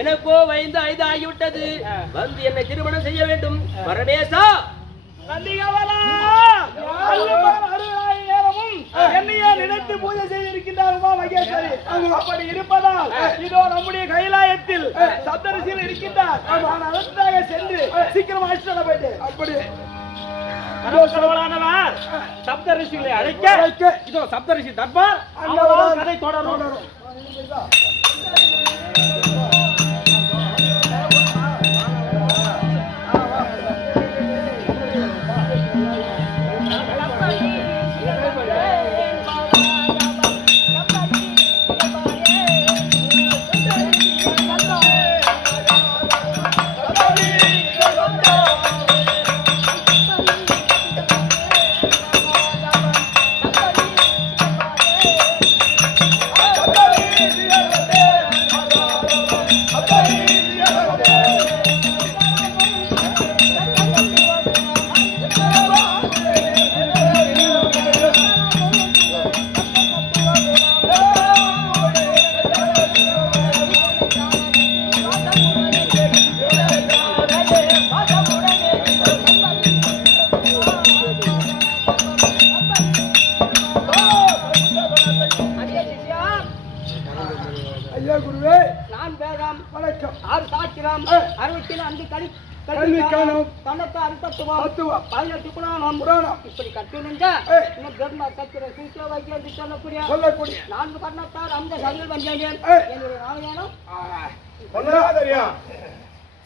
எனக்கோ 5 ஆகிவிட்டது. வந்து என்னை திருமணம் செய்ய வேண்டும். பரமேசா என்னையே நினைத்து பூஜை செய்திருக்கின்றாருமா மகேஸ்வரி. அப்படி இருப்பதால் இதோ நம்முடைய கைலாயத்தில் சப்தரிசியில் இருக்கின்றார். நான் அதற்காக சென்று சீக்கிரம் அழைத்து போயிட்டு அப்படி சப்தரிசிகளை அழைக்க இதோ சப்தரிசி தர்பார் கதை தொடரும்.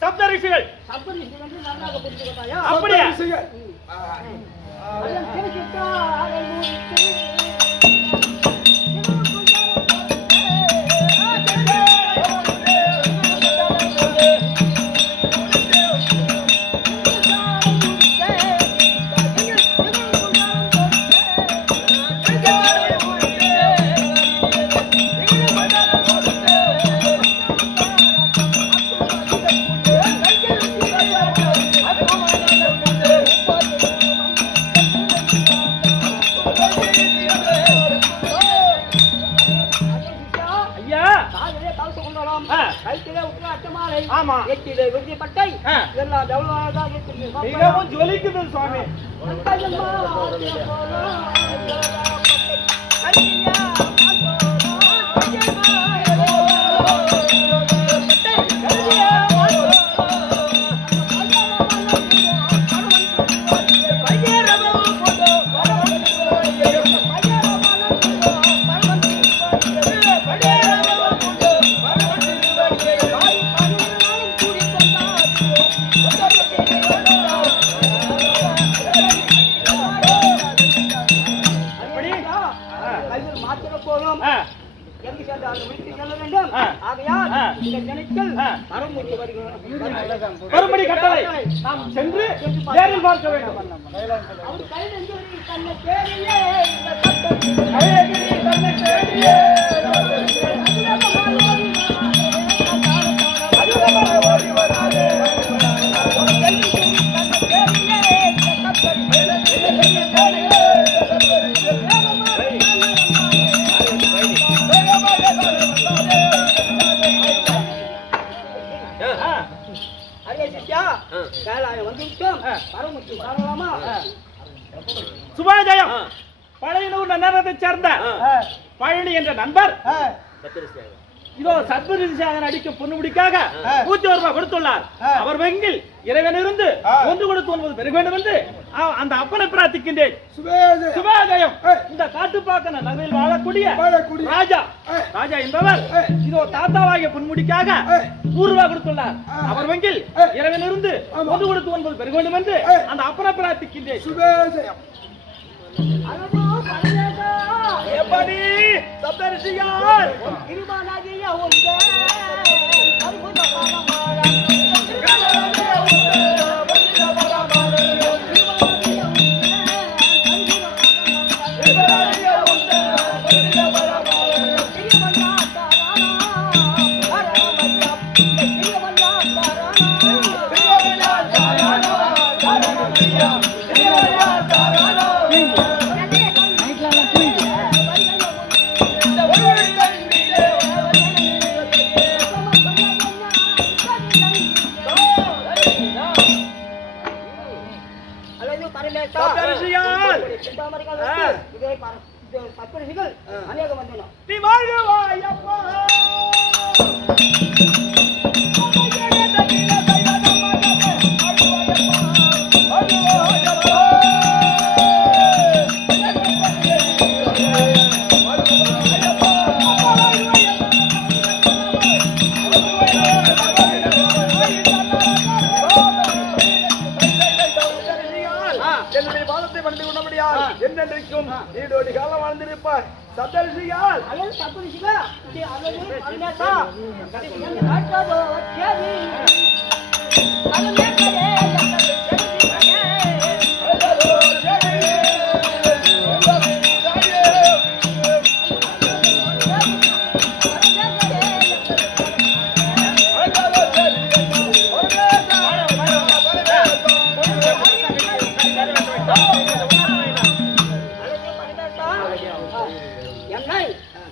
சப்தரிஷிகள் நன்றாக புரிஞ்சுக்கொண்டாயா? அப்படியே ஜொலிக்குது சுவாமி. கையில் மாத்திர போதும் எங்கு சென்றாலும் வீட்டுக்கு செல்ல வேண்டும். ஆகையால் இந்த தினத்தில் அறமுறை மறுபடி கட்டளை நாம் சென்று நேரில் பார்க்க வேண்டும். அவர் கையில் எங்கே தன்னை தேடியே சுபாஜயம் பழையனூர் நகரத்தை சேர்ந்த பழனி என்ற நண்பர் இதோ சத்பரிசாக நடிக்க பொண்ணுடிக்காக 100 ரூபாய் கொடுத்துள்ளார். அவர் வங்கில் இறைவன் இருந்து ஒன்று கொடுத்து 9 பெருக வேண்டும் என்று அந்த அப்பனை பிரார்த்திக்கின்றேன். சுபாஜயம் இந்த காட்டுப்பாக்க நகரில் வாழக்கூடிய ராஜா என்பவர் இதோ தாத்தாவாகிய பொன்முடிக்காக 100 ரூபாய் கொடுத்துள்ளார். அவர் வங்கில் இறைவன் இருந்து ஒன்று கொடுத்து 9 பெருக வேண்டும் என்று அந்த அப்பனை பிரார்த்திக்கின்றேன். சுபாஜயம் எப்படி சப்தரிஷியார் இருமானாகிய ஒன்றே அற்புத அநேகம் வந்தோம். நீ வாழ்வாயப்பா என்னென்றைக்கும் நீடோடி காலம் வாழ்ந்திருப்பார். சப்தரிஷியால் சப்தரிஷிகள்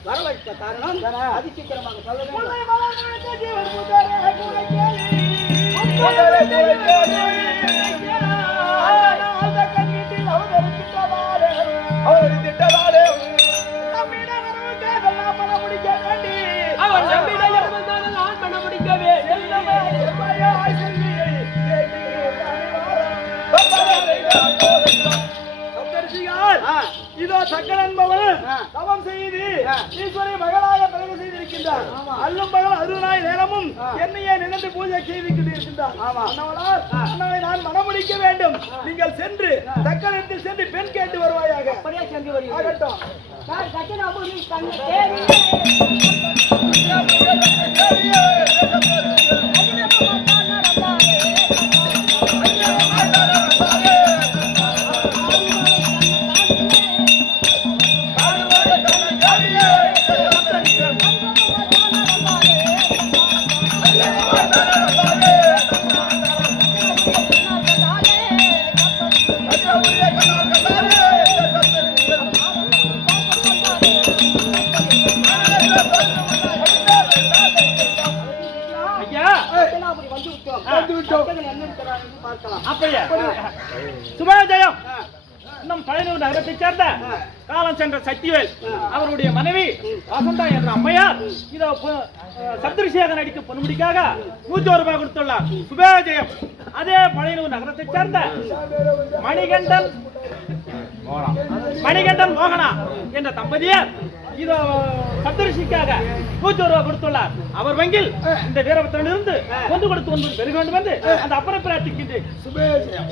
வரவழைத்த காரணம் அதிசீக்கிரமாக சொல்ல இதோ சக்கர என்பவன் தவம் செய்து ஈஸ்வரி மகளாக பிறகு செய்திருக்கின்றார். அல்லும் பகல் 60 நேரமும் என்னையே நினைந்து பூஜை செய்து இருக்கின்றார். அண்ணாவை நான் மனமுடிக்க வேண்டும். நீங்கள் சென்று சக்கரத்தில் சென்று பெண் கேட்டு வருவாயாக. அப்படியே சென்று வருகிறோம். சுபாஜயம் நம் பழையனூர் நகரத்தை சேர்ந்த காலம் சென்ற சக்திவேல் அவருடைய மனைவி வசந்தா என்ற அம்மையார் இதோ சப்தரிஷியாக நடிக்க பொன்முடிக்காக 100 ரூபாய் கொடுத்துள்ளார். சுபாஜயம் அதே பழையனூர் நகரத்தை சேர்ந்த மணிகண்டன் மோகனா என்ற தம்பதியர் இதோ சப்தரிஷிக்காக 100 ரூபாய் கொடுத்துள்ளார். அவர் வங்கில் இந்த வீரபத்திரனிலிருந்து கொண்டு கொடுத்து 9 பெருக வேண்டும் என்று அந்த அப்பரை பிரார்த்திக்கின்றேன். சுபாஜயம்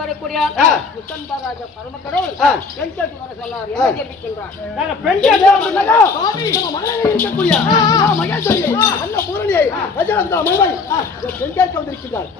வரக்கூடிய பரமக்கடவுள் சொன்னார்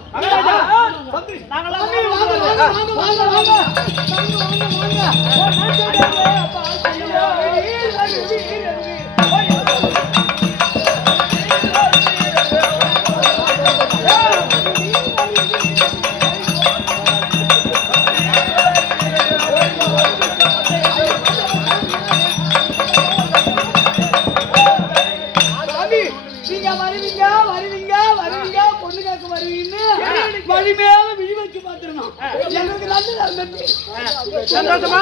சந்தோஷமா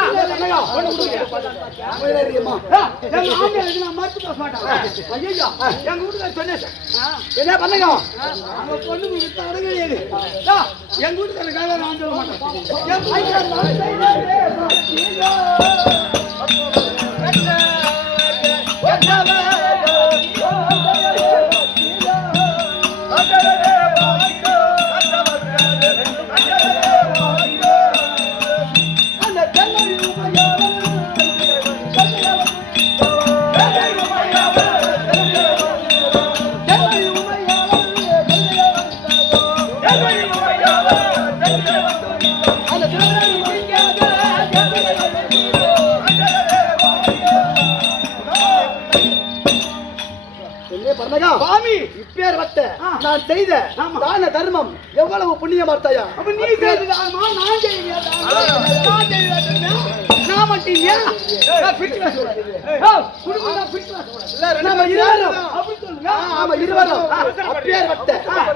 என்ன பண்ணுங்க பொண்ணு எங்க வீட்டுக்காரங்க நான் சொல்ல மாட்டேன். நான் செய்த தான தர்மம் எவ்வளவு புண்ணியம் பார்த்தாயா? நீ செய்ததாமா நான்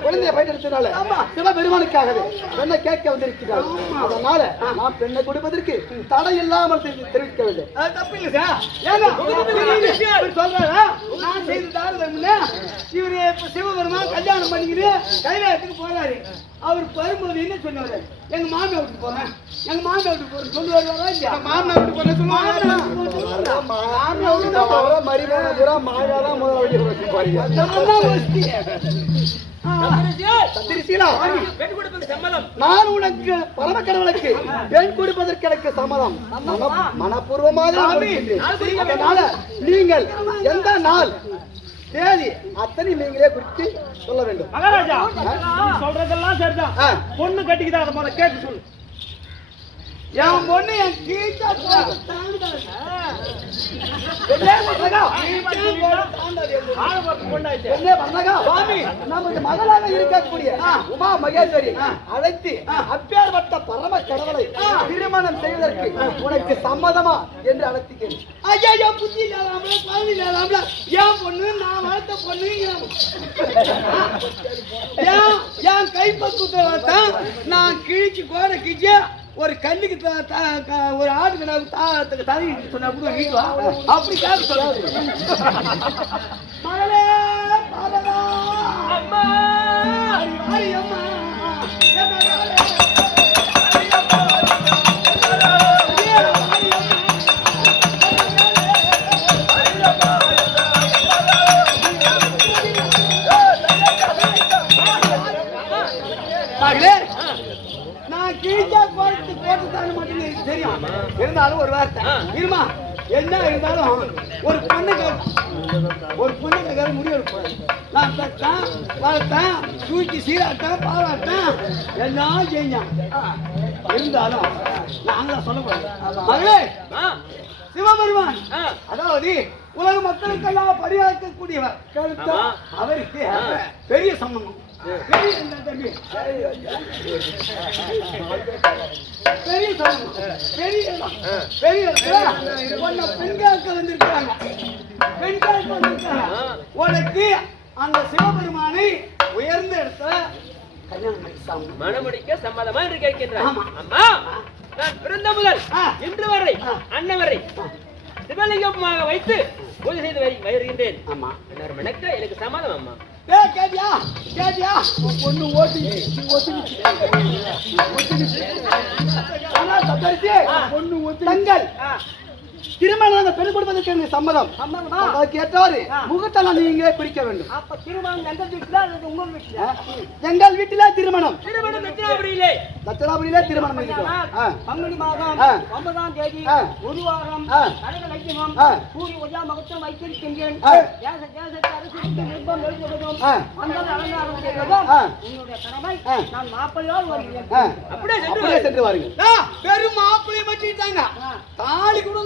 குழந்தைய பயன்படுத்தினால சிவபெருமானுக்காகவே பெண்ணை கேட்க வந்திருக்கிறார். அதனால நான் பெண்ணை கொடுப்பதற்கு தடை இல்லாமல் தெரிவிக்க வேண்டும். நான் செய்த தான தர்மம் இவரு சிவபெருமான் கல்யாணம் பண்ணிக்கிட்டு கைலாயத்துக்கு போறாரு. அவர் வரும்போது என்ன சொன்னாரு? எங்க மாமியா வீட்டுக்கு போறேன், எங்க மாமியா வீட்டுக்கு போறேன் சொல்லி வருவாரா இல்லையா? மாமியா வீட்டுக்கு போறேன் நான் உனக்கு பரமக்கடவுளுக்கு பெண் கொடுப்பதற்கு எனக்கு சம்மதம் மனப்பூர்வமாக. அதனால நீங்கள் எந்த நாள் தேதி அத்தனை நீங்களே குறித்து சொல்ல வேண்டும். மகாராஜா சொல்றதெல்லாம் சரிதான். பொண்ணு கட்டிக்கிட்டா அதை முதல்ல கேட்டு சொல்லு. என் பொண்ணு என் கீழே நமது மகளாக இருக்கக்கூடிய உமா மகேஸ்வரி அழைத்து அப்பேற்பட்ட பரம கடவுளை திருமணம் செய்வதற்கு உனக்கு சம்மதமா என்று அழைத்துக்கிறேன். ஐயா புத்தி இல்லாமல என் பொண்ணு நான் வளர்த்த பொண்ணு என் கைப்பக்குத்தான் நான் கிழிச்சு கோடை கிழிச்சு ஒரு கல்லுக்கு ஒரு ஆட்டுக்கு தனி சொன்னா கூட வீட்டுவா அப்படி கேட்க சொல்ல மகளே அம்மா அம்மா தெரியும். இருந்தாலும் ஒரு வார்த்தை இருமா என்ன இருந்தாலும் ஒரு பொண்ணுக்கு முடிவு நான் தட்டேன் வளர்த்தேன் தூக்கி சீராட்டேன் பாராட்டேன் எல்லாம் செஞ்சான். இருந்தாலும் நாங்களா சொல்லக்கூடாது. மகளே சிவபெருமான் அதாவது உலக மக்களுக்கெல்லாம் பரியாக்கக்கூடியவர் அவருக்கு பெரிய சம்பந்தம் பெரிய பெண்களுக்கு வந்திருக்காங்க. உனக்கு அந்த சிவபெருமானை உயர்ந்த இடத்துல கல்யாணம் பண்ணி மணமுடிக்க சம்மதமா என்று கேட்கின்றார். ஆமா. அம்மா, நான் பிறந்த முதல் இன்று வரை அண்ணன் வரை சிவலிங்கமாக வைத்து பூஜை செய்து வருகின்றேன். ஆமா. மணக்க எனக்கு சம்மதம் அம்மா. கேட்டியா கேட்டியா பொண்ணு ஓட்டி பொண்ணு ஒத்து தங்கள் திருமணம் பெண் கொடுப்பதற்கு எனக்கு சம்மதம். கேட்டாரு முகத்தெல்லாம் நீங்க பிடிக்க வேண்டும். அப்ப திருமணம் எங்கள் வீட்டுல அல்லது உங்க வீட்டுல? எங்கள் வீட்டுல திருமணம். திருமணம் தட்சிணாபுரியிலே. தட்சிணாபுரியிலே திருமணம் பங்குனி மாதம் 9ஆம் தேதி ஒரு வாரம் கடக லட்சணம் சூரிய உதயா மகத்துவம் வைத்திருக்கின்றேன். நிர்பம் எழுதுவதும் மண்டல அலங்காரம் செய்வதும் உன்னுடைய கடமை. நான் மாப்பிள்ளையோடு வருகிறேன். அப்படியே சென்று வாருங்கள். பெரும் மாப்பிள்ளை வச்சுட்டாங்க தாலி கூட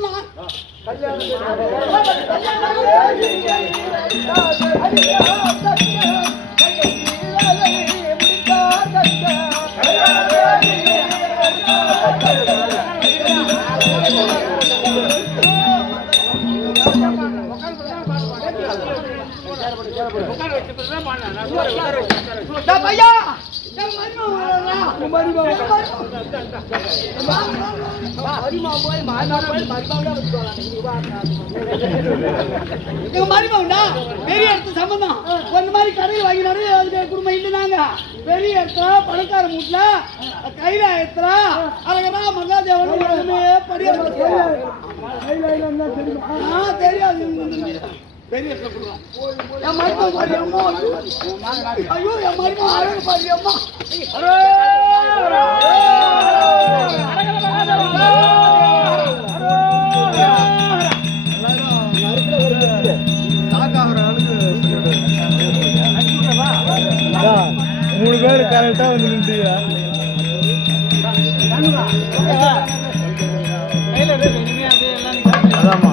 பெரிய இடத்து சம்பந்தம் கொஞ்ச மாதிரி கடையில் வாங்கினாரு. குடும்பம் இல்லைனாங்க பெரிய இடத்துல பணக்கார வீட்டுல கையில எடுத்துறா அழகா மகாதேவன் தெரியாது. பெரிய என் மருமகன் பாரு அம்மா. ஐயோ என் மருமகன் அழகு பாரு அம்மா. மூணு பேர் கரெக்டா வந்து நின்றுங்க. அதாம்மா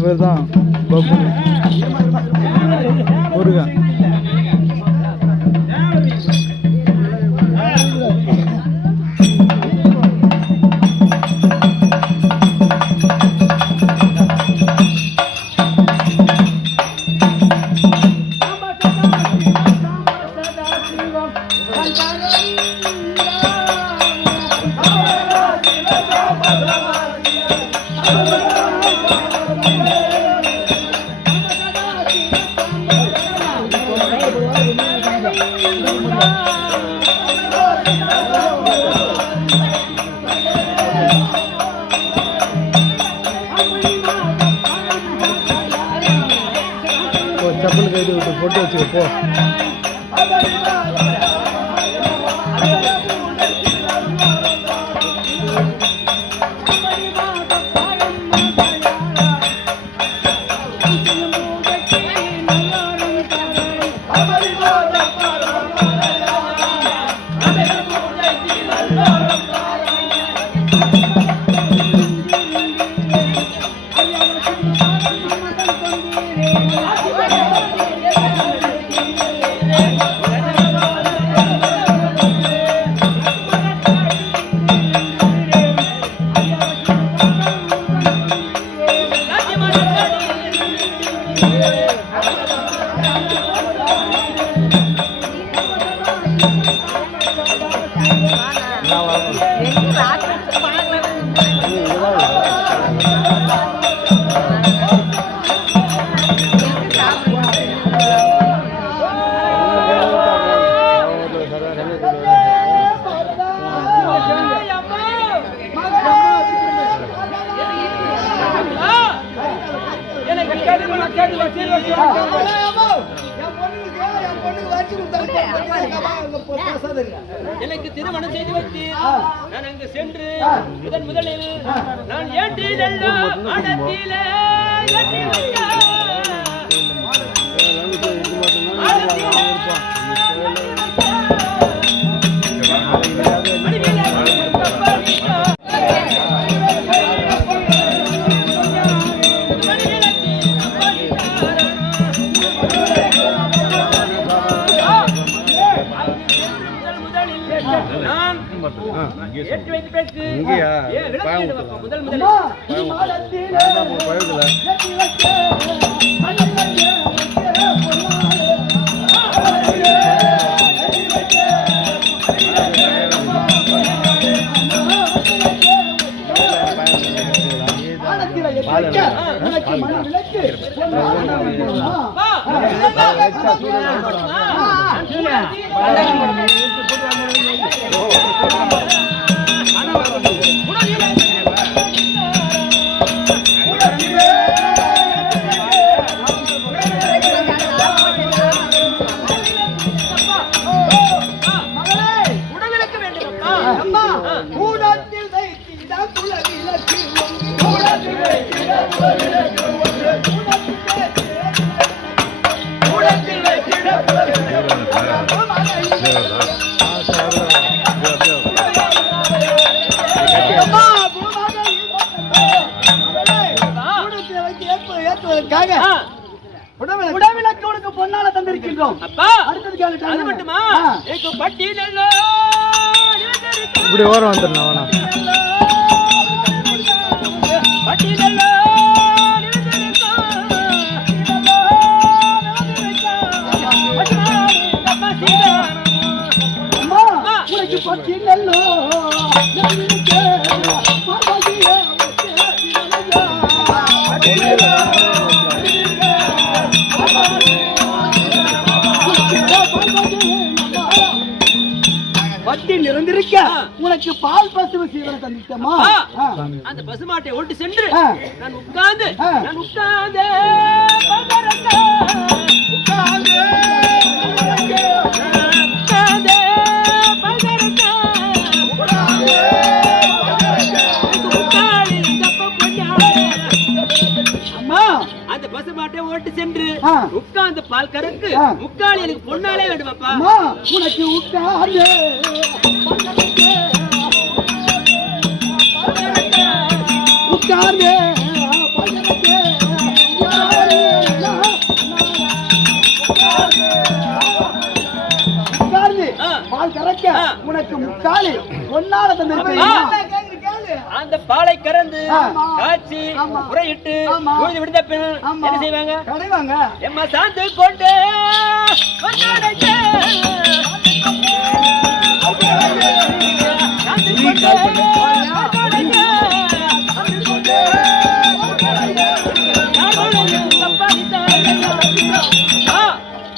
இவர் தான் பப்பு முருகன். चप्पल कह दो फोटो अच्छे எனக்கு திருமணம் செய்து வைத்தீர். நான் அங்கு சென்று முதலில் நான் ஏற்றிலோ மனத்திலே ஏற்றி வைத்தார். ஏற்றி வைத்து பேச்சு முதல் உடவிலக்கு பொன்னால தந்திருக்கின்றோம். அது மட்டுமா இப்படி ஓரம் வந்துடணும். பட்டி நிறைந்திருக்க உனக்கு பால் பசுவு சீவனை தந்திட்டமா? அந்த பசுமாட்டை ஓட்டு சென்று நான் உட்கார்ந்து அந்த பசுமாட்டை ஓட்டு சென்று உட்கார்ந்து பால் கறக்கு முக்கால் எனக்கு பொன்னாலே வேண்டுமாப்பா. உனக்கு உட்கார்ந்து உட்கார்ந்து காலி ஒன்னால தந்திருக்கேன். அந்த பாலை கறந்து ஆமா. காய்ச்சி ஆமா. உரையிட்டு ஆமா. உழுது விடுத்த பின் ஆமா. என்ன செய்வாங்க? கடைவாங்க. எம்மா சாந்து கொண்டு வந்தாரைக்க. சாந்து கொண்டு வந்தாரைக்க.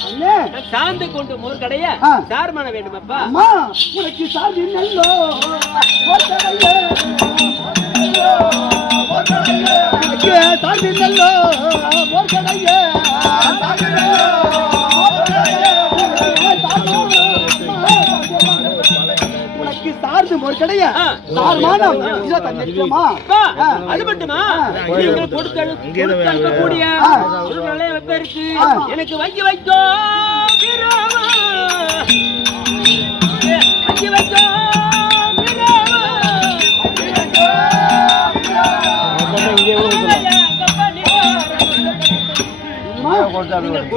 அண்ணே, நான் சாந்து கொண்டு மோர் கடைய ஆ. சார்மான வேண்டுமப்பா. அம்மா உனக்கு சாதி நல்லோ போர்க்கடையே. உனக்கு சாதி நல்லோ போர்க்கடையே. உனக்கு சார்ந்து போர்க்கடைய ஆ. சார்மானம் இதை தந்திருக்கோமா? அப்பா, அது மட்டுமா? நீங்கள் கொடுக்கக்கூடிய ஆ. பொருட்களே வெப்பருக்கு ஆ. எனக்கு வாங்கி வைக்கோ வீராவா. வாங்கி வைக்கோ வீராவா. நீங்கள்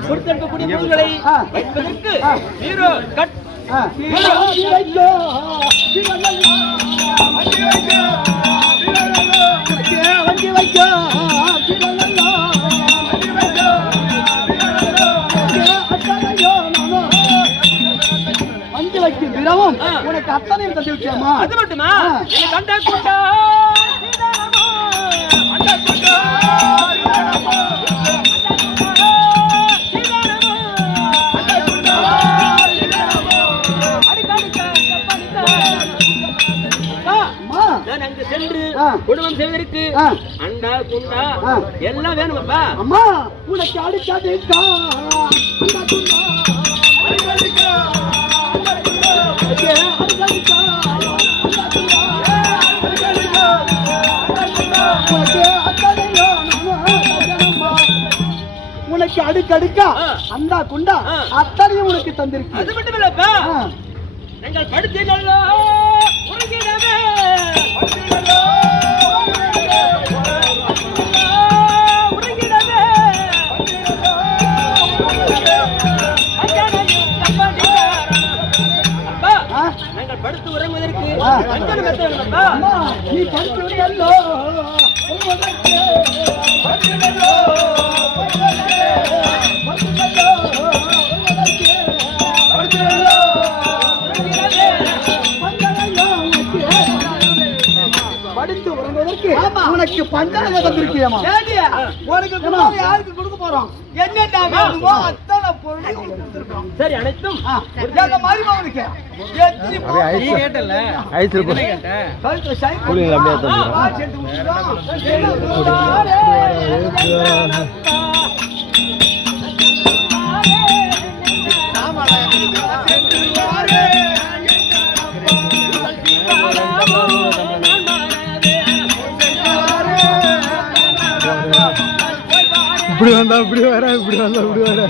கொடுக்கக்கூடிய பொருட்களை ஆ. வைப்பதற்கு ஆ. வீரோ கட் வாங்கி வைக்கோ வாங்கி வைக்கோ வண்டி வைக்கும் விரவும் ஆ. உனக்கு அத்தனையும் தந்து விட்டியாமா? அது மட்டுமா? ஆ. எனக்கு அந்த கூட்டா சீதாராமா. அந்த கூட்டா சீதாராமா. சீதாராமா. அந்த கூட்டா சீதாராமா. அடிக்கடிக்க கப்பலிக்க. அப்பா, அம்மா, நான் அங்கு சென்று ஆ. குடும்பம் செய்வதற்கு ஆ. அண்டா குண்டா ஆ. எல்லாம் வேணுமப்பா. அம்மா உனக்கு அடிக்காதேக்கா உனக்கு அடுக்கடுக்கா ஆ. அண்டா குண்டா ஆ. அத்தனையும் உனக்கு தந்திருக்கு. அது மட்டும் இல்லப்பா, ஆ. நீங்கள் படுத்து நல்லா உறங்கிடவே. உறங்கிடவே. அப்பா, ஆ. நாங்கள் படுத்து உறங்குவதற்கு ஆ. மஞ்சள் மெத்த வேணுமப்பா. அம்மா நீ படுத்து விட்டல்லோ படித்து உறங்குவதற்கு உனக்கு பஞ்சாங்க தந்திருக்கியம்மா? உனக்கு குடும்பம் யாருக்கு கொடுக்க போறோம்? என்னென்ன வேணுமோ அத்தனை பொருளையும் உனக்கு கொடுத்திருக்கோம். சரி, அனைத்தும் எங்க மருமகனுக்கு எத்தனை கழுத்துல ஷைன் சேர்த்து இப்படி வந்தா இப்படி வர, இப்படி வந்தா இப்படி வர.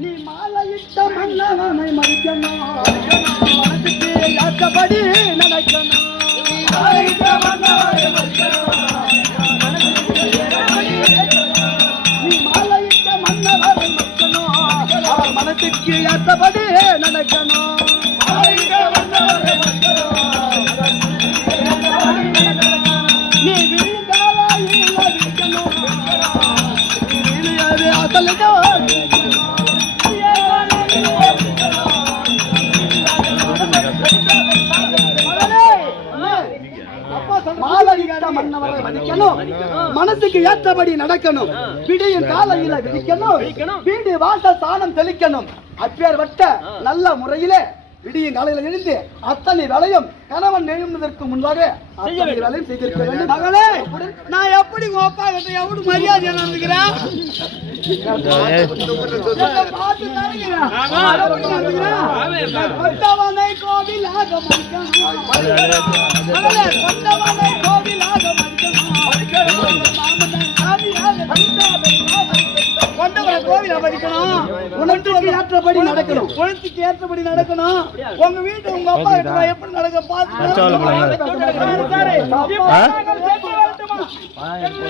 நீ மாலையிட்ட மன்னவனை மறிக்கணும், மனசுக்கு ஏற்றபடி நடக்கணும். நீ மாலையிட்ட மன்னவனை மறிக்கணும், அவர் மனசுக்கு ஏற்றபடி நடக்கணும். நீ விழுந்தாலாயில் அடிக்கணும், விழுவது அசலுதான். மாலையிட்ட மன்னவரை மதிக்கணும், மனசுக்கு ஏற்றபடி நடக்கணும், விடியும் காலையில விதிக்கணும், வீடு வாசல் சாணம் தெளிக்கணும். அப்பேற்பட்ட நல்ல முறையிலே விடியும் காலையில எழுந்து அத்தனை வேலையும் கணவன் எழுந்ததற்கு முன்பாக அத்தனை வேலையும் செய்திருக்க வேண்டும். மகளே, நான் எப்படி உங்க அப்பா கிட்ட எவ்வளவு மரியாதை நடந்துக்கிறேன்? பார்த்து நடக்கிறேன். கொண்டவனை கோவிலாக மதிக்கணும், கொண்டவனை கோவிலாக மதிக்கணும், மாமன் சாமி கோவில படிக்கணும், உனக்கு ஏற்றபடி நடக்கணும். குணத்துக்கு ஏற்றபடி நடக்கணும். உங்க வீட்டு உங்க அப்பா கிட்ட நான் எப்படி நடக்க பார்த்து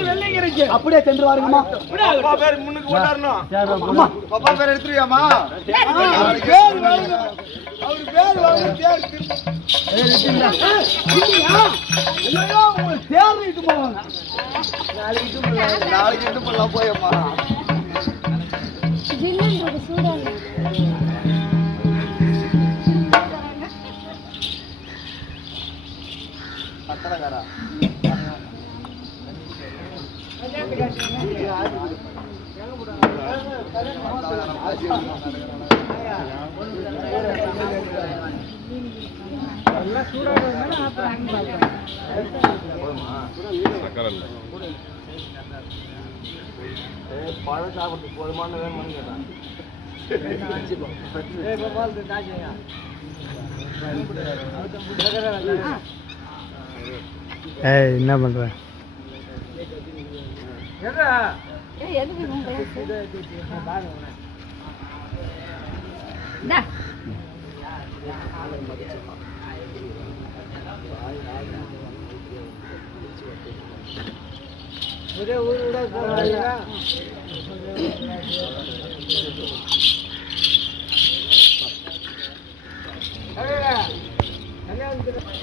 வெள்ளைங்கிறீங்க. அப்படியே சென்று வாருங்கம்மா. அப்பா பேர் முன்னுக்கு போட்டாருணும். அம்மா அப்பா பேர் எடுத்துருவியாமா? அவர் பேர் வாங்க, அவர் பேர் வாங்க. தேர்ந்து போவாங்க. நாளைக்கு இட்டு பண்ணலாம் போயம்மா. பத்தரக்காரா பழம் சாப்பிட்டு போதுமான வேணும்னு கேட்டான். ஏய் என்ன பண்ற?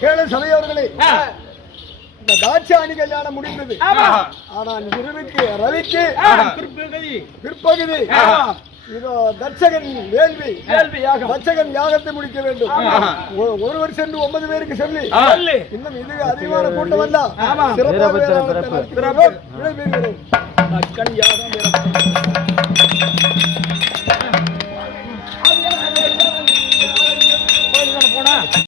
கேளு சபையோர்களே, இந்த தாட்சாணி கல்யாணம் முடிந்தது. ஆனால் ரவிக்கு பிற்பகுதி இதோ தட்சகன் வேள்வியாக தட்சகன் யாகத்தை முடிக்க வேண்டும். ஒருவர் சென்று 9 பேருக்கு சொல்லி இன்னும் இது அதிகமான கூட்டம் வந்தா சிறப்பாக